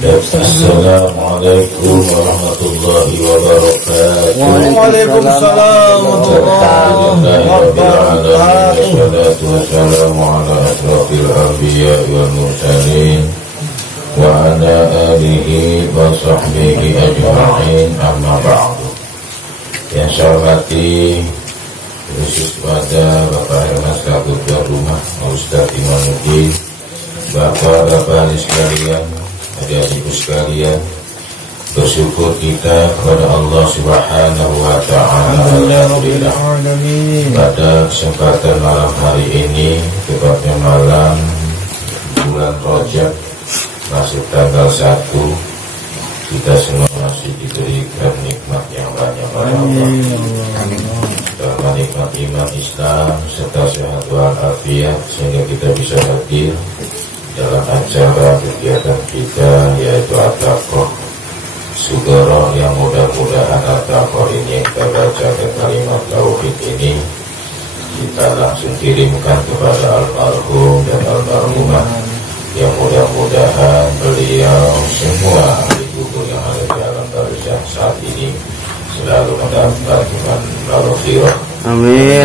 Assalamualaikum warahmatullahi wabarakatuh. Waalaikumsalam warahmatullahi wabarakatuh. Wassalatu wassalamu ala asrofil anbiya wal mursalin wa ala alihi wa sahbihi ajma'in, amma ba'du. Yang saya hormati khusus pada Bapak Hermas Ketua Rumah Ustaz Imanuddin, Bapak-bapak sekalian, adik-adikku sekalian, bersyukur kita kepada Allah Subhanahu wa Ta'ala. Alhamdulillah, pada kesempatan malam hari ini, tepatnya malam bulan Rajab, masuk tanggal 1, kita semua masih diberikan nikmat yang banyak oleh Allah. Karena nikmat iman Islam serta sehat walafiat, sehingga kita bisa hadir dalam acara kegiatan kita, yaitu At-Taqwa Sugoro, yang mudah-mudahan At-Taqwa ini kita bacakan kalimat tauhid ini, kita langsung kirimkan kepada almarhum dan almarhumah, yang mudah-mudahan beliau semua di kubur yang ada di alam barzakh saat ini selalu mendapatkan maghfirah. Amin.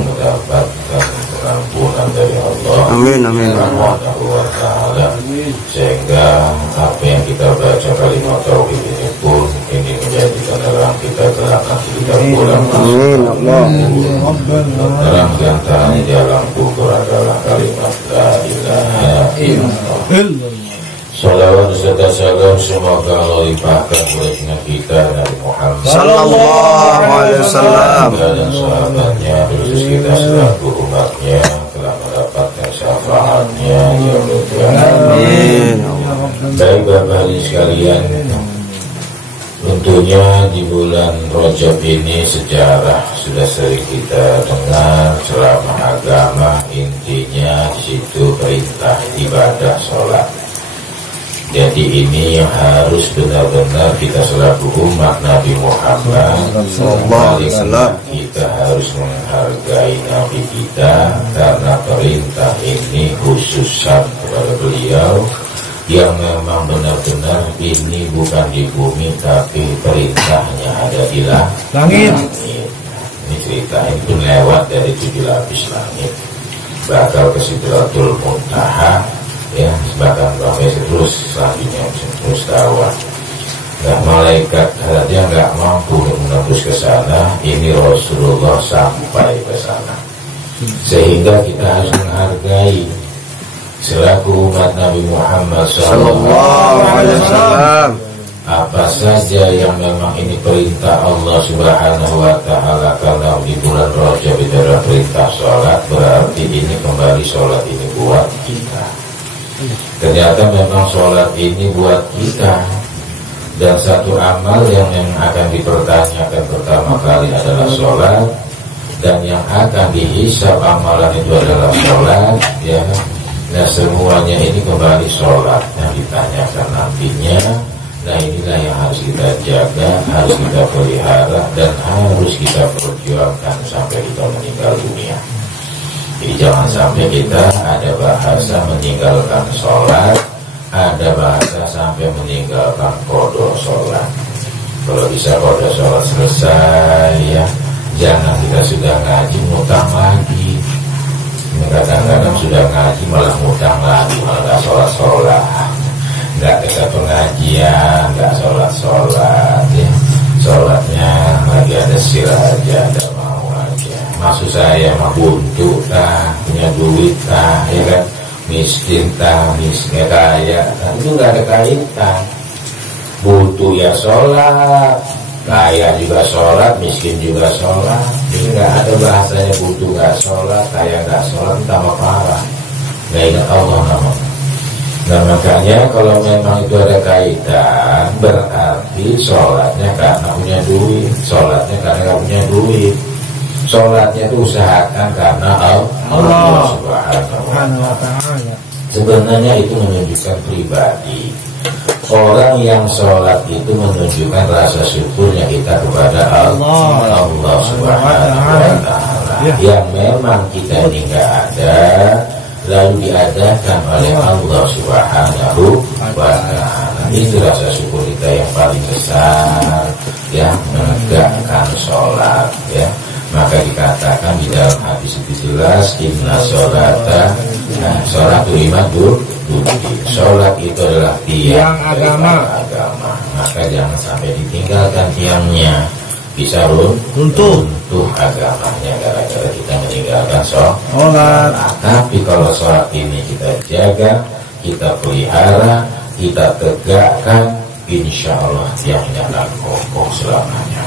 Mendapatkan pengampunan dari Allah. Amin. Amin. Subhanahu wa ta'ala, sehingga apa yang kita baca kalimat tauhid ini pun ini menjadikan dalam kita kelak kita pulang. Amin. Allah. Dalam diantara di dalam kubur adalah kalimat la ilaha illallah. Salawat serta salam semoga Allah limpahkan kepada kita Nabi Muhammad Sallallahu alaihi wasallam dan sahabatnya, khusus kita selaku umatnya telah mendapatkan syafaatnya ya Allah. Amin. Baik Bapak Ibu sekalian, tentunya di bulan Rajab ini sejarah sudah sering kita dengar ceramah agama, intinya di situ perintah ibadah sholat. Jadi ini yang harus benar-benar kita selaku umat Nabi Muhammad SAW, kita harus menghargai Nabi kita, karena perintah ini khususan kepada beliau, yang memang benar-benar ini bukan di bumi tapi perintahnya ada di langit. Ini cerita itu lewat dari 7 lapis langit, bakal ke Sidratul Muntaha, ya, bahkan sampai terus selanjutnya terus dakwah. Nah, malaikat dia nggak mampu menembus ke sana, ini Rasulullah sampai ke sana, sehingga kita harus menghargai selaku umat Nabi Muhammad Sallallahu Alaihi Wasallam. Apa saja yang memang ini perintah Allah Subhanahu wa Ta'ala, karena di bulan Rajab itu adalah perintah sholat, berarti ini kembali sholat ini buat kita. Ternyata memang sholat ini buat kita, dan satu amal yang akan dipertanyakan pertama kali adalah sholat, dan yang akan dihisab amalan itu adalah sholat, ya. Nah, semuanya ini kembali sholat yang ditanyakan nantinya. Nah, inilah yang harus kita jaga, harus kita pelihara, dan harus kita perjuangkan sampai kita meninggal dunia. Jadi jangan sampai kita ada bahasa meninggalkan sholat, ada bahasa sampai meninggalkan qada sholat. Kalau bisa qada sholat selesai, ya, jangan kita sudah ngaji ngutang lagi. Kadang-kadang sudah ngaji malah ngutang lagi, malah gak sholat-sholat, gak kita pengajian, gak sholat-sholat, ya. Sholatnya lagi ada sirah aja, ada mau aja. Maksud saya mah buntu tah, punya duit tah, ya kan, miskin tah, miskin kaya tah, itu gak ada kaitan. Buntu ya sholat, kaya juga sholat, miskin juga sholat. Jadi gak ada bahasanya buntu gak sholat, kaya gak sholat, tambah parah, gak ingat Allah namanya. Nah, makanya kalau memang itu ada kaitan, berarti sholatnya karena punya duit, sholatnya karena gak punya duit. Sholatnya itu usahakan karena Allah Subhanahu wa Ta'ala. Sebenarnya itu menunjukkan pribadi. Orang yang sholat itu menunjukkan rasa syukurnya kita kepada Allah Subhanahu wa Ta'ala. Yang memang kita ini gak ada, lalu diadakan oleh Allah Subhanahu wa Ta'ala. Itu rasa syukur kita yang paling besar, ya, menegakkan sholat, ya. Maka dikatakan di dalam hadis itu jelas, inna sholata, sholat sholat itu adalah tiang agama. Maka jangan sampai ditinggalkan tiangnya, bisa runtuh agamanya gara-gara kita meninggalkan sholat. Tapi kalau sholat ini kita jaga, kita pelihara, kita tegakkan, insya Allah tiangnya akan kokoh selamanya.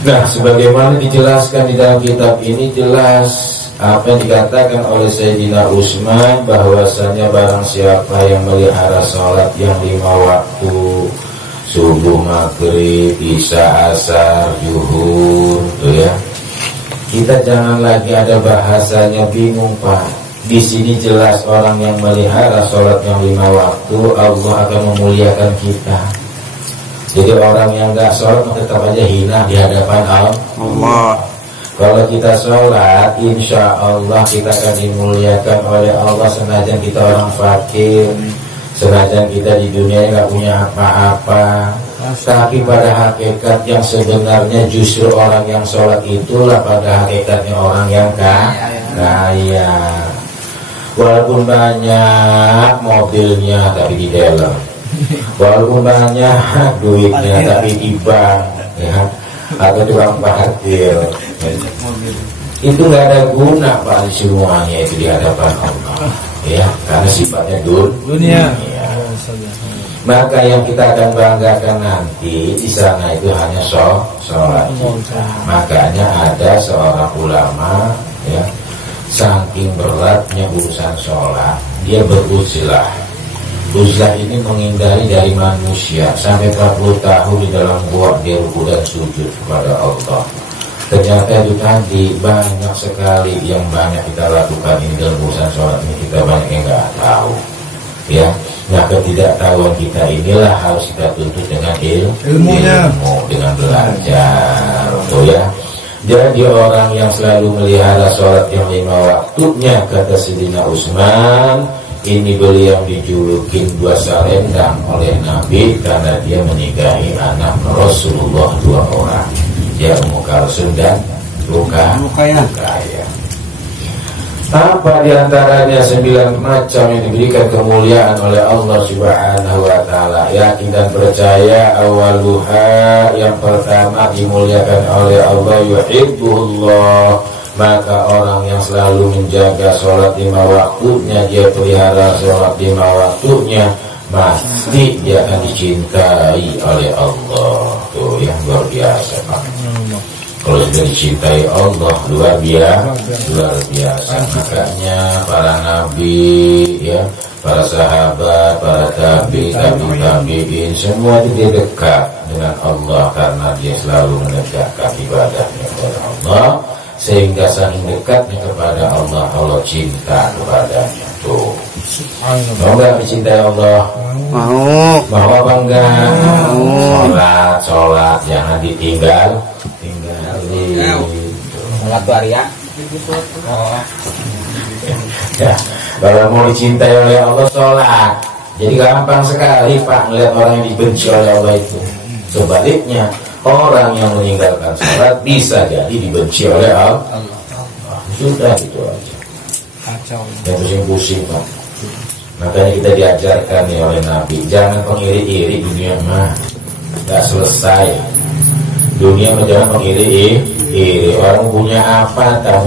Nah, sebagaimana dijelaskan di dalam kitab ini, jelas apa yang dikatakan oleh Sayyidina Utsman, bahwasanya barang siapa yang melihara sholat yang 5 waktu, subuh, maghrib, isya, asar, zuhur, tuh ya. Kita jangan lagi ada bahasanya bingung, Pak. Di sini jelas orang yang melihara sholat yang 5 waktu, Allah akan memuliakan kita. Jadi orang yang gak sholat tetap aja hina di hadapan Allah. Kalau kita sholat, insya Allah kita akan dimuliakan oleh Allah. Senajan kita orang fakir, senajan kita di dunia gak punya apa-apa, tapi pada hakikat yang sebenarnya justru orang yang sholat itulah pada hakikatnya orang yang kaya. Walaupun banyak mobilnya tapi di dalam, walaupun banyak duitnya tapi di bank, ya, atau tukang parkir, itu nggak ada guna, Pak, semuanya itu di hadapan Allah, ya, karena sifatnya dunia. Maka yang kita akan banggakan nanti di sana itu hanya sholat kita. Makanya ada seorang ulama, ya, saking beratnya urusan sholat, dia beruzlah. Uzlah ini menghindari dari manusia sampai 40 tahun di dalam gua dia ruku dan sujud kepada Allah. Ternyata itu tadi banyak sekali yang banyak kita lakukan ini dalam urusan sholat ini, kita banyak yang nggak tahu, ya. Nah, ketidaktahuan kita inilah harus kita tuntut dengan ilmu, dengan belajar, tuh ya. Jadi orang yang selalu melihara sholat yang 5 waktunya, kata Sayyidina Utsman, ini beliau dijulukin 2 salendang oleh Nabi karena dia menikahi anak Rasulullah 2 orang, ya, Ummu Kalsum dan Ruqayyah. Apa diantaranya 9 macam yang diberikan kemuliaan oleh Allah Subhanahu wa Ta'ala? Yakin dan percaya. Awaluha, yang pertama dimuliakan oleh Allah, yuhibbullah, maka orang yang selalu menjaga sholat 5 waktunya, dia pelihara sholat 5 waktunya, pasti dia akan dicintai oleh Allah. Tuh yang luar biasa, Pak. Kalau sudah dicintai Allah luar biasa. Makanya para nabi, ya, para sahabat, para tabi'in, semua itu dia dekat dengan Allah karena dia selalu menegakkan ibadahnya kepada Allah, sehingga saking dekatnya kepada Allah, Allah cinta kepadanya. Tuh, mau nggak dicintai Allah? Mau apa enggak? Sholat jangan ditinggalin. Sholat waria. Ya, kalau mau dicintai oleh Allah, sholat. Jadi gampang sekali, Pak, melihat orang yang dibenci oleh Allah itu. Sebaliknya, orang yang meninggalkan sholat bisa jadi dibenci oleh Allah. Sudah, gitu aja. Dan pusing-pusing, Pak. Makanya kita diajarkan nih oleh Nabi, jangan pengiri-iri dunia mah, nggak selesai. Dunia mah jangan pengiri-iri. Orang punya apa, tak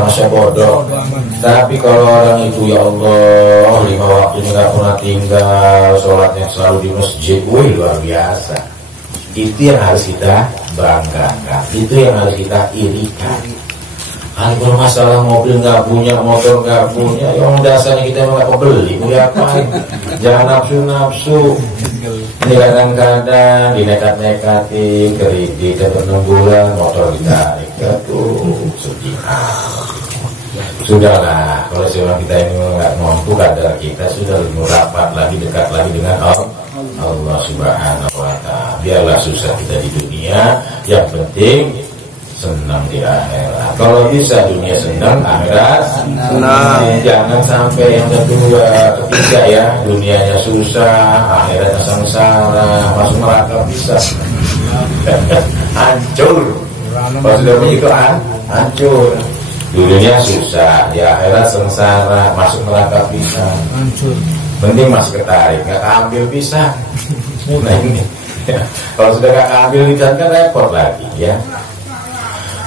masa bodoh. Tapi kalau orang itu, ya Allah, 5 waktunya nggak pernah tinggal, sholatnya selalu di masjid, wih, luar biasa. Itu yang harus kita banggakan, itu yang harus kita irikan. Kalau masalah mobil nggak punya, motor nggak punya, yang dasarnya kita nggak kebeli, mau diapain? Jangan nafsu. Ini kadang-kadang dinekat-nekatin, kredit 6 bulan, motor ditarik, sedih. Sudahlah, kalau seorang kita ini nggak mampu, kadar kita sudah lebih rapat lagi, dekat lagi dengan Allah Subhanahu wa Ta'ala. Biarlah susah kita di dunia, yang penting senang di akhirat. Kalau bisa dunia senang, akhirat Senang. Jangan sampai yang kedua, ketiga ya, dunianya susah, akhiratnya sengsara, masuk neraka bisa. Hancur. Kalau sudah begitu hancur. Dulunya susah, di akhirat sengsara, masuk neraka bisa. Hancur. Mending masih ketarik, nggak ambil bisa. Nah ini, ya. Kalau sudah nggak ambil bisa kan repot lagi ya.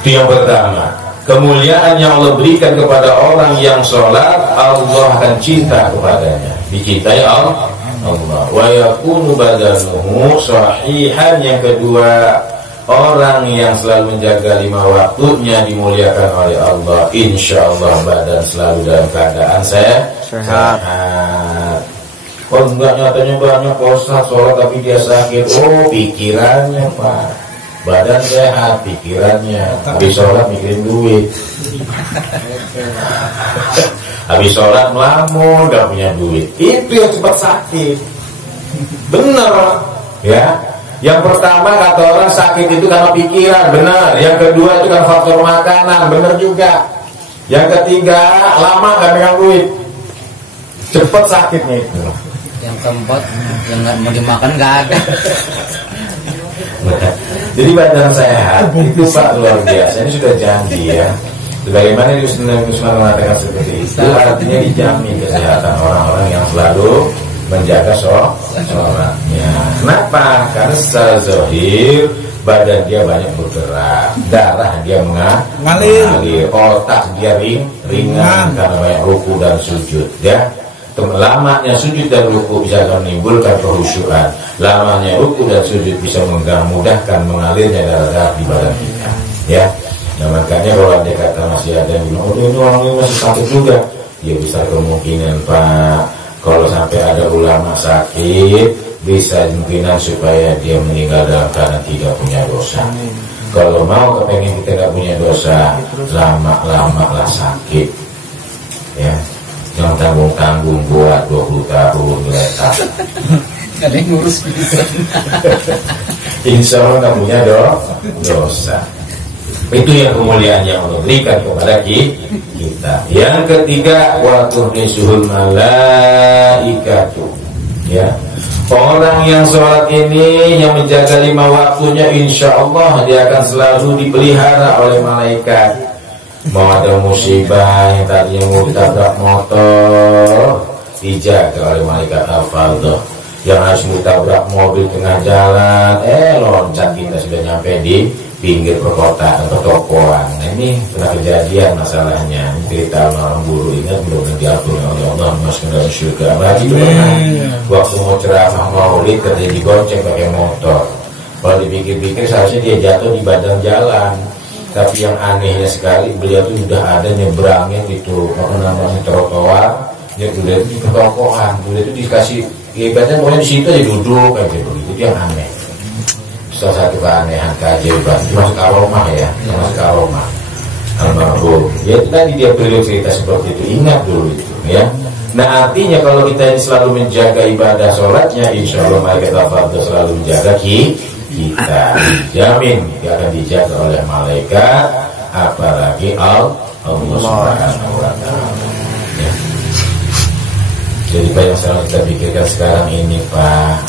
Itu yang pertama. Kemuliaan yang Allah berikan kepada orang yang sholat, Allah akan cinta kepadanya. Dicintai Allah. Wa yakunu badanuhu sahihan. Yang kedua, orang yang selalu menjaga 5 waktunya dimuliakan oleh Allah. Insya Allah badan selalu dalam keadaan sehat. Oh enggak, nyatanya banyak puasa sholat tapi dia sakit. Oh pikirannya Pak. Badan sehat, pikirannya. Habis sholat mikirin duit. Habis sholat melamun, gak punya duit. Itu yang cepat sakit. Bener ya. Yang pertama kata orang sakit itu karena pikiran, benar. Yang kedua itu kan faktor makanan, benar juga. Yang ketiga lama gak pegang duit, cepat sakitnya itu. Yang keempat yang nggak mau dimakan nggak ada. Jadi badan sehat itu Pak luar biasa. Ini sudah janji ya. Bagaimana Nabi Usman mengatakan seperti itu, artinya dijamin kesehatan orang-orang yang selalu menjaga sholatnya. Kenapa? Karena secara zahir badan dia banyak bergerak, darah dia mengalir, otak dia ringan karena banyak ruku dan sujud ya. Lamanya sujud dan ruku bisa menimbulkan kehusyuan. Lamanya ruku dan sujud bisa memudahkan mengalirnya darah di badan kita ya. Nah makanya kalau ada kata masih ada yang bilang, oh ini orang ini masih sakit juga, ya bisa kemungkinan Pak, kalau sampai ada ulama sakit bisa kemungkinan supaya dia meninggal dalam keadaan tidak punya dosa. Kalau mau kepengen kita tidak punya dosa, lama-lama lah sakit ya. Jangan tanggung-tanggung buat 20 tahun letak. Ada yang ngurus bisa. Insya Allah nggak punya dosa. Itu yang kemuliaan yang Allah berikan kepada kita. Yang ketiga, wa tuhnisuhul malaikatu. Ya, orang yang sholat ini yang menjaga 5 waktunya, insya Allah dia akan selalu dipelihara oleh malaikat. Mau ada musibah yang tadinya mau ditabrak motor, dijaga oleh malaikat hafadzah. Yang harus ditabrak mobil tengah jalan, loncat kita sudah nyampe di pinggir perkotaan atau pertokoan. Nah ini pernah kejadian masalahnya. Ini cerita orang guru, ingat mudah-mudahan diatur oleh Allah masuk ke dalam surga. Lagi itu pernah waktu mau ceramah maulid katanya digonceng pakai motor. Kalau dipikir-pikir seharusnya dia jatuh di badan jalan. Tapi yang anehnya sekali, beliau tuh sudah ada nyebrangin gitu, apa namanya, trotoar, dia udah di pertokoan, udah itu dikasih, ibaratnya pokoknya di situ aja duduk kayak gitu. Itu yang aneh. Salah satu keanehan keajaiban, itu masuk aroma ya, masuk aroma. Almarhum, ya itu tadi dia beliau cerita seperti itu, ingat dulu itu ya. Nah artinya kalau kita ini selalu menjaga ibadah sholatnya, insya Allah malaikat hafadzah selalu menjaga kita, dijamin dia akan dijaga oleh malaikat, apalagi Allah Subhanahu wa ta'ala ya. Jadi Pak yang selalu kita pikirkan sekarang ini Pak,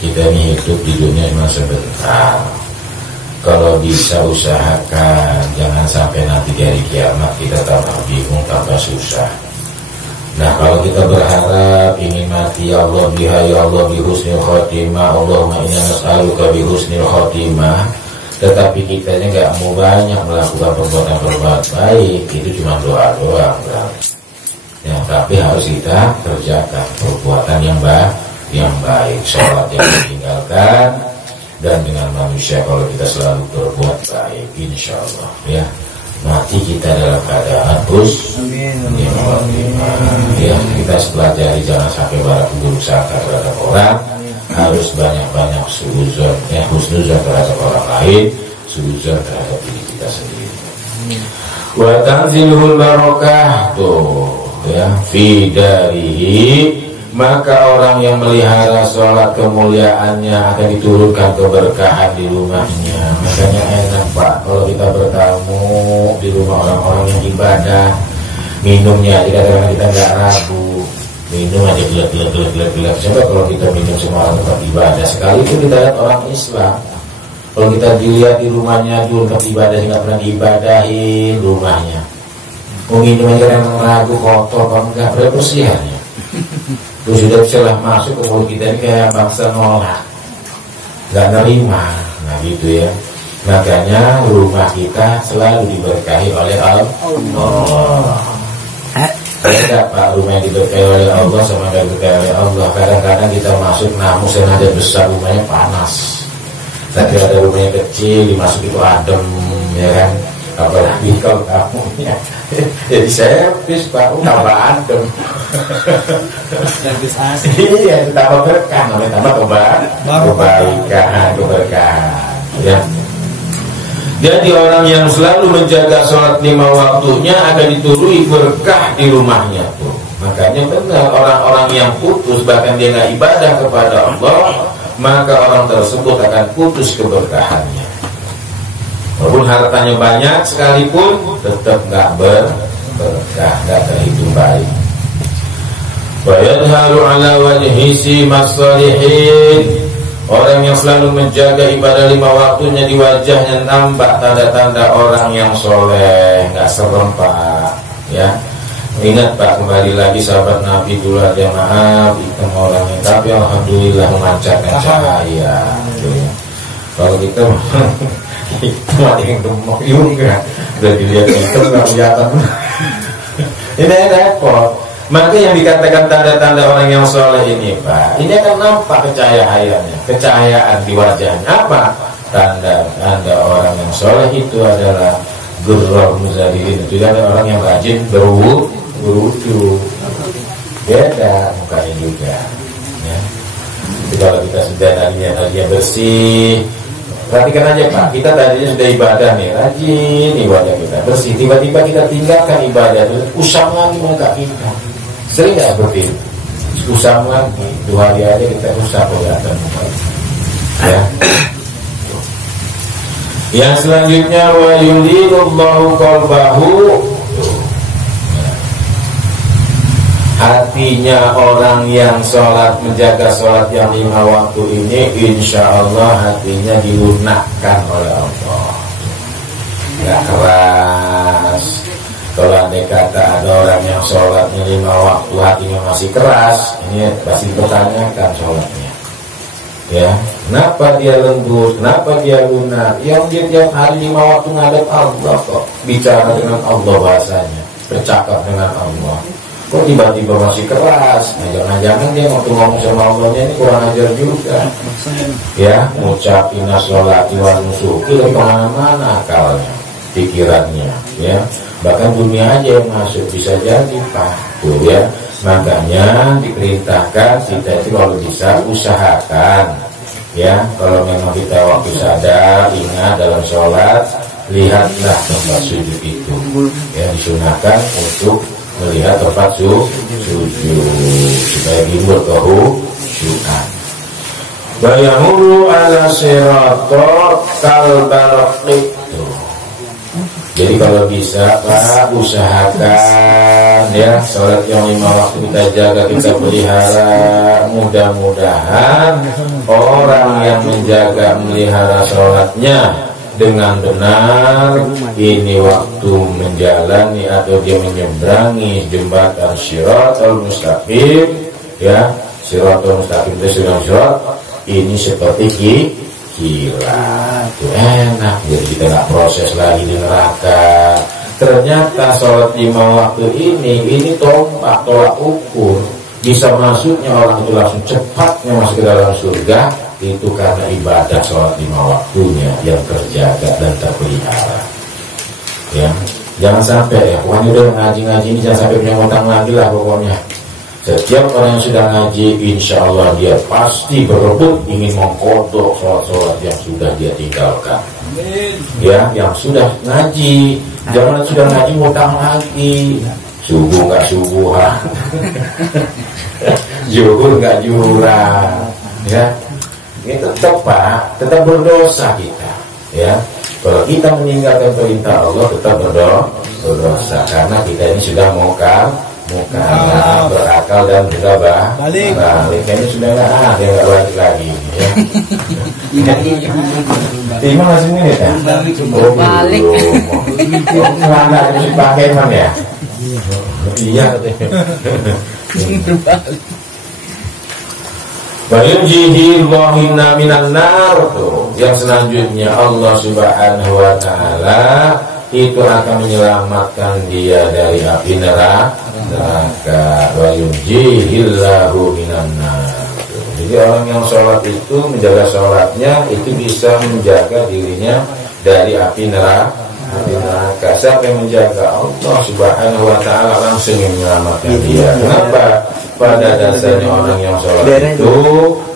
kita ini hidup di dunia cuma sebentar. Kalau bisa usahakan jangan sampai nanti di hari kiamat kita tambah bingung, tambah susah. Nah kalau kita berharap ingin mati, ya Allah biha ya Allah bi husnil khotimah, Allahumma inna nas'aluka bi husnil khotimah, tetapi kitanya nggak mau banyak melakukan perbuatan baik, itu cuma doa doang ya. Tapi harus kita kerjakan perbuatan yang baik, sholat yang ditinggalkan, dan dengan manusia kalau kita selalu berbuat baik, insya Allah ya. Mati kita dalam keadaan ya, kita pelajari jangan sampai buruk sangka terhadap orang, harus banyak-banyak suzon ya, husnuzon terhadap orang lain, suzon terhadap diri kita sendiri. Wa tanzilul barakah tuh ya, fi darihi maka orang yang melihara sholat kemuliaannya akan diturunkan keberkahan di rumahnya. Makanya enak Pak kalau kita bertamu di rumah orang-orang yang ibadah, minumnya aja kadang-kadang kita nggak ragu, minum aja gelap. Coba kalau kita minum semua orang tempat ibadah, sekali itu kita lihat orang Islam, kalau kita dilihat di rumahnya dulu tempat ibadah nggak pernah diibadahin rumahnya, mau minum aja kadang ragu kotor apa enggak, berapa persihannya. Terus sudah celah masuk ke mulut kita ini kayak bangsa nolak, nggak nerima. Nah gitu ya. Makanya rumah kita selalu diberkahi oleh Allah. Ada Pak rumah yang diberkahi oleh Allah sama yang diberkahi oleh Allah. Kadang-kadang kita masuk namun senada besar rumahnya panas, tapi ada rumahnya kecil dimasuki itu adem, ya kan. Apalagi kalau tamunya jadi servis Pak, tambah adem. Servis asli. Iya, tambah berkah, namanya tambah keberkahan. Ya. Jadi orang yang selalu menjaga sholat 5 waktunya akan dituruni berkah di rumahnya tuh. Makanya benar orang-orang yang putus bahkan dia nggak ibadah kepada Allah, maka orang tersebut akan putus keberkahannya. Walaupun hartanya banyak sekalipun tetap nggak berkah, nggak terhitung baik. Wayadharu ala wajhi masalihin. Orang yang selalu menjaga ibadah 5 waktunya di wajahnya nampak tanda-tanda orang yang soleh, nggak serem Pak. Ya, ingat Pak, kembali lagi sahabat Nabi dulu ada maaf hitam orangnya, tapi alhamdulillah memancarkan cahaya. Kalau kita itu ada yang gemuk juga, udah dilihat itu nggak kelihatan. Ini repot. Maka yang dikatakan tanda-tanda orang yang soleh ini Pak, ini akan nampak kecahayaan di wajahnya. Apa? Tanda orang yang soleh itu adalah gurrah muzadirin. Itu ada orang yang rajin berwudu, beda mukanya juga. Ya. Jadi kalau kita sudah tadinya bersih, perhatikan aja Pak, kita tadinya sudah ibadah nih, rajin ibadah kita bersih, tiba-tiba kita tinggalkan ibadah itu, usang lagi muka kita. Sering nggak seperti itu? Usang lagi, 2 hari aja kita usah kelihatan muka. Ya. Yang selanjutnya wa yulilullahu qalbahu. Hatinya orang yang sholat, menjaga sholat yang 5 waktu ini, insya Allah hatinya dilunakkan oleh Allah. Gak keras. Kalau andai kata ada orang yang sholatnya 5 waktu hatinya masih keras, ini pasti bertanyakan sholatnya. Ya, kenapa dia lembut, kenapa dia lunak? Yang dia tiap hari 5 waktu ngadep Allah kok, bicara dengan Allah bahasanya, bercakap dengan Allah. Kok tiba-tiba masih keras? Nah, jangan-jangan dia waktu ngomong sama Allahnya ini kurang ajar juga. Ya, ngucap inna sholati wa nusuki dari kemana-mana akalnya, pikirannya. Ya, bahkan dunia aja yang masuk bisa jadi Pak. Tuh ya, makanya diperintahkan kita itu kalau bisa usahakan. Ya, kalau memang kita waktu sadar ingat dalam sholat, lihatlah tempat sujud itu. Ya, disunahkan untuk melihat tempat sujud supaya timbul kehusyukan. Bayamuru ala siratal kalbarqi. Jadi kalau bisa Pak, usahakan ya sholat yang 5 waktu kita jaga, kita pelihara. Mudah-mudahan orang yang menjaga melihara sholatnya dengan benar, ini waktu menjalani atau dia menyeberangi jembatan Shiratal Mustaqim, ya Shiratal Mustaqim itu sudah Shirat, ini seperti kilat, itu enak. Jadi kita nggak proses lagi di neraka. Ternyata sholat 5 waktu ini tolak ukur, bisa masuknya orang itu langsung cepatnya masuk ke dalam surga. Itu karena ibadah sholat 5 waktunya yang terjaga dan terpelihara. Ya, jangan sampai ya, pokoknya udah ngaji ini jangan sampai punya utang lagi lah pokoknya. Setiap orang yang sudah ngaji, insya Allah dia pasti berebut ingin mengkodok sholat-sholat yang sudah dia tinggalkan. Ya, yang sudah ngaji, jangan sudah ngaji utang lagi. subuh nggak subuhan, zuhur nggak jurang, ya. Ini tetap Pak, tetap berdosa kita, ya. Kalau kita meninggalkan perintah Allah tetap berdosa karena kita ini sudah mukallaf, berakal dan juga balik. Kayaknya sudah nggak ada yang nggak balik lagi, ya. Terima kasih nih ya. Oh, balik. Celana harus dipakai man ya. Iya. Wayunjihillahina minan nar tuh. Yang selanjutnya Allah Subhanahu wa taala itu akan menyelamatkan dia dari api neraka. Wayunjihillahu minan nar. Jadi orang yang sholat itu menjaga sholatnya itu bisa menjaga dirinya dari api neraka. Siapa yang menjaga? Allah Subhanahu wa taala langsung menyelamatkan dia. Kenapa? Pada dasarnya orang yang sholat itu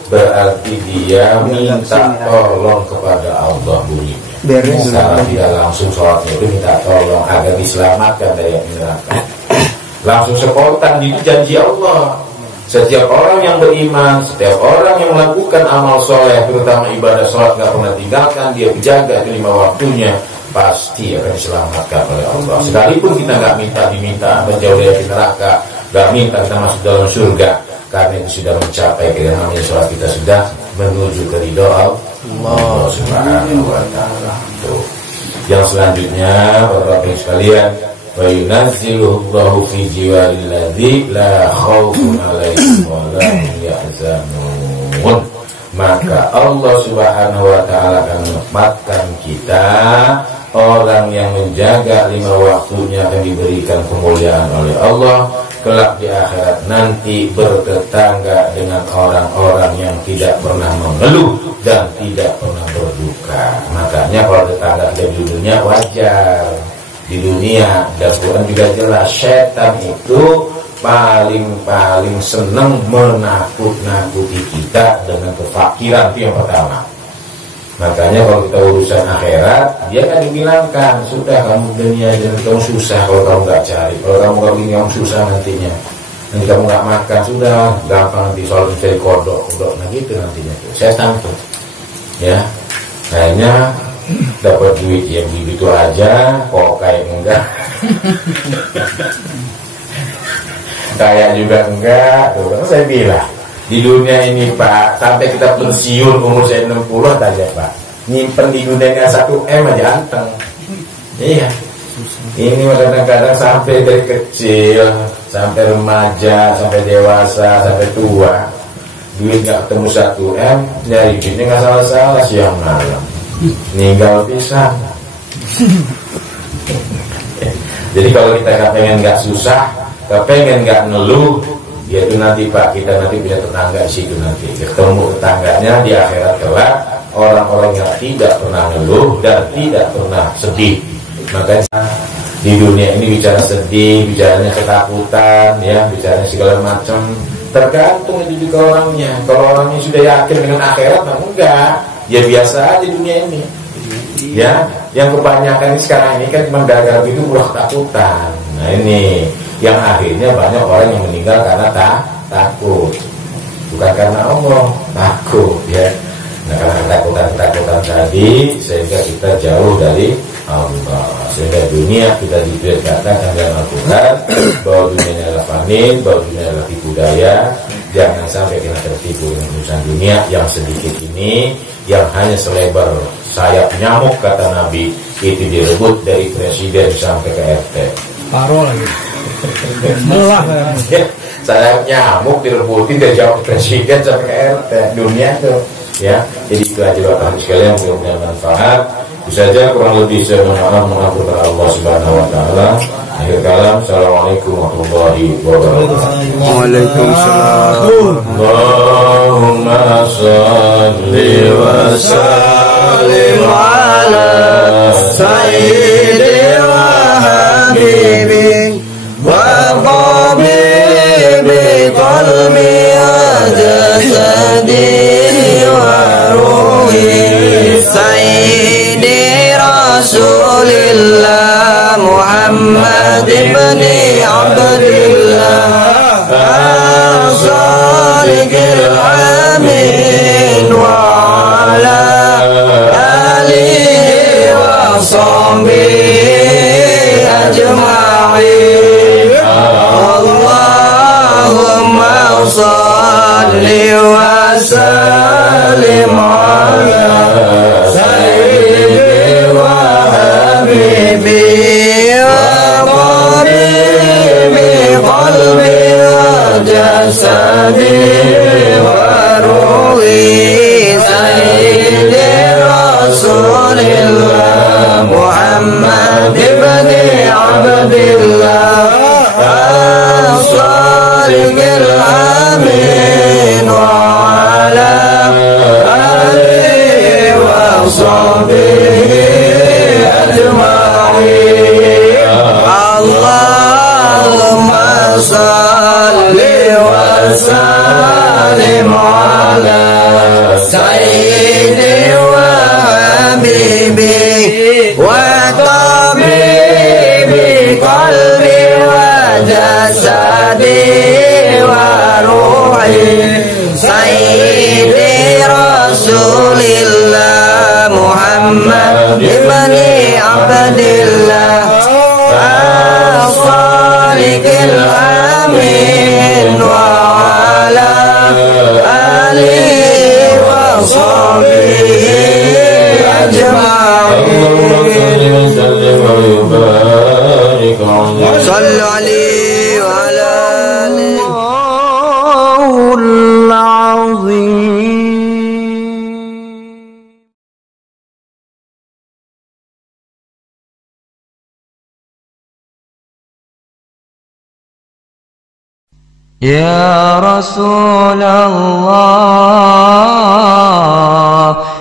berarti dia minta tolong kepada Allah bunyinya. Secara tidak langsung sholatnya itu minta tolong agar diselamatkan dari api neraka. Langsung spontan itu janji Allah. Setiap orang yang beriman, setiap orang yang melakukan amal soleh, terutama ibadah sholat gak pernah tinggalkan, dia menjaga 5 waktunya, pasti akan diselamatkan oleh Allah. Sekalipun kita gak diminta menjauh dari neraka, gak minta kita masuk dalam surga, karena itu sudah mencapai karena namanya sholat kita sudah menuju ke ridho Allah Subhanahu wa taala. Yang selanjutnya, Bapak-bapak sekalian, wa yunazziluhu fi jiwalil ladzi la khaufun 'alaihim wa la hum yahzanun. Maka Allah Subhanahu wa taala akan menempatkan kita, orang yang menjaga 5 waktunya akan diberikan kemuliaan oleh Allah. Kelak di akhirat nanti bertetangga dengan orang-orang yang tidak pernah mengeluh dan tidak pernah berduka. Makanya kalau tetangga tidak di dunia wajar. Di dunia, dan Quran juga jelas, setan itu paling senang menakut-nakuti kita dengan kefakiran. Itu yang pertama. Makanya kalau kita urusan akhirat, dia kan dibilangkan, sudah kamu dunia dan kamu susah kalau kamu nggak cari, kalau kamu nggak begini kamu susah nantinya, nanti kamu nggak makan, sudah gampang nanti soal mencari kodok, nah gitu nantinya. Saya takut, ya, kayaknya dapat duit yang begitu aja, kok kayak enggak, kayak juga enggak. Tuh, kan saya bilang di dunia ini Pak, sampai kita pensiun umur saya 60 aja Pak, nyimpen di dunia 1M aja anteng. Iya, ini kadang-kadang sampai dari kecil sampai remaja, sampai dewasa, sampai tua, duit nggak ketemu 1M, nyari duitnya nggak salah-salah siang malam, ninggal pisang. Jadi kalau kita pengen nggak susah, pengen nggak ngeluh, yaitu nanti Pak, kita nanti punya tetangga di situ, nanti ketemu tetangganya di akhirat kelak, orang-orang yang tidak pernah ngeluh dan tidak pernah sedih. Makanya di dunia ini bicara sedih, bicaranya ketakutan, ya, bicaranya segala macam, tergantung itu juga orangnya. Kalau orangnya sudah yakin dengan akhirat, enggak, ya biasa aja dunia ini. Ya, yang kebanyakan ini sekarang ini kan mendagang itu ulah ketakutan. Nah ini yang akhirnya banyak orang yang meninggal karena takut, bukan karena Allah, takut, ya. Nah karena ketakutan tadi sehingga kita jauh dari Allah, sehingga dunia kita dikatakan dalam Al-Quran bahwa dunia adalah fani, bahwa dunia adalah tipu daya. Jangan sampai kita tertipu dengan urusan dunia yang sedikit ini, yang hanya selebar sayap nyamuk kata Nabi, itu direbut dari presiden sampai ke RT. Paro lagi. Sayap nyamuk direbutin dari jauh presiden sampai ke RT. Dunia tuh, ya. Jadi itu aja Bapak sekalian, mudah-mudahan manfaat. Bisa saja kurang lebih saya mohon kepada Allah Subhanahu wa taala. Akhir kalam, assalamualaikum warahmatullahi wabarakatuh. Waalaikumsalam. Allahumma shalli wa sallim ala sayyidi wa habibi wa tabibi qalbi wa jasadi wa ruhi sayyidi Rasulillah Muhammad ibn Abdullah salli wa sallim ala sayyidi wa habibi qalbi wa jasadi wa ruhi sayyidi rasulillah Muhammad ibn Abdillah as-sadiqil amin wa ala alihi wa sahbihi ajma'in Allahumma salli wa sallim ala sayyidi wa habibi wa tabibi qalbi wa jasadi wa ruhi sayyidi rasulillah Muhammad ibn Abdillah as-sadiqil amin wa ala alihi wa sahbihi ajma'in sallu alaihi wa ala Allahul azim. Ya Rasulullah,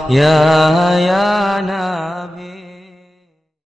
ya Nabi.